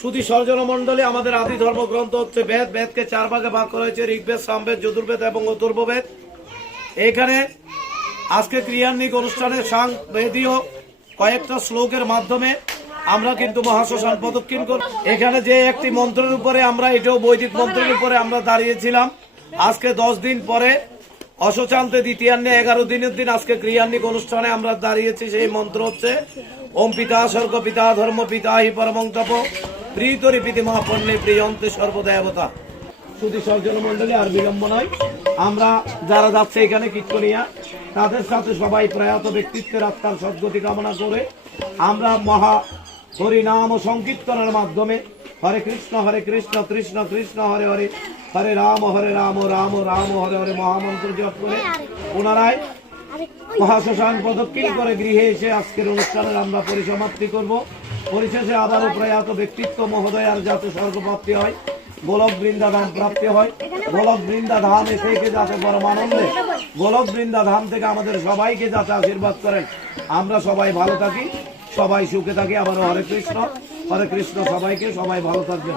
শুধু সর্জন মন্ডলী, আমাদের আদি ধর্মগ্রন্থ হচ্ছে বেদ। বেদকে 4 ভাগে ভাগ করা হয়েছে, ঋগ্বেদ, সামবেদ, যজুর্বেদ এবং অথর্ববেদ। এখানে আজকে ক্রিয়ান্বিক অনুষ্ঠানের সাংবেদীয় কয়েকটা শ্লোকের মাধ্যমে আমরা কিন্তু মহাশ্মশান প্রদক্ষিণ করি। এখানে যে একটি মন্ত্রের উপরে আমরা, এটাও বৈদিক মন্ত্রের উপরে আমরা দাঁড়িয়েছিলাম। আজকে 10 দিন পরে অশোচান্তে দ্বিতীয়ান্নে 11 দিনের দিন আজকে ক্রিয়ান্বিক অনুষ্ঠানে আমরা দাঁড়িয়েছি। সেই মন্ত্র হচ্ছে ওম পিতা স্বর্গ পিতা ধর্ম পিতা হি পরমং তপ প্রীতরি প্রীতি মহাপন্নে প্রিয়ন্তে সর্বদেবতা। শুধু সর্জন মন্ডলী, আর বিলম্ব নয়। আমরা যারা যাচ্ছে এখানে কীর্তনিয়া, তাদের সাথে সবাই প্রয়াত ব্যক্তিত্বের আত্মার সদ্গতি কামনা করে আমরা মহা হরিনাম সংকীর্তনের মাধ্যমে হরে কৃষ্ণ কৃষ্ণ কৃষ্ণ হরে হরে, হরে রাম রাম রাম হরে হরে মহামন্ত্র জপ করে পুনরায় মহাশ্মশান প্রদক্ষিণ করে গৃহে এসে আজকের অনুষ্ঠানের আমরা পরিসমাপ্তি করব। পরিশেষে আবারও প্রয়াত ব্যক্তিত্ব মহোদয়ার যাতে স্বর্গপ্রাপ্তি হয়, গোলক বৃন্দাধাম প্রাপ্তি হয়, গোলক বৃন্দাধাম থেকে যাতে পরমানন্দে গোলক বৃন্দাধাম থেকে আমাদের সবাইকে যাতে আশীর্বাদ করেন, আমরা সবাই ভালো থাকি, সবাই সুখে থাকি। আবারও হরে কৃষ্ণ সবাইকে, সবাই ভালো থাকবেন।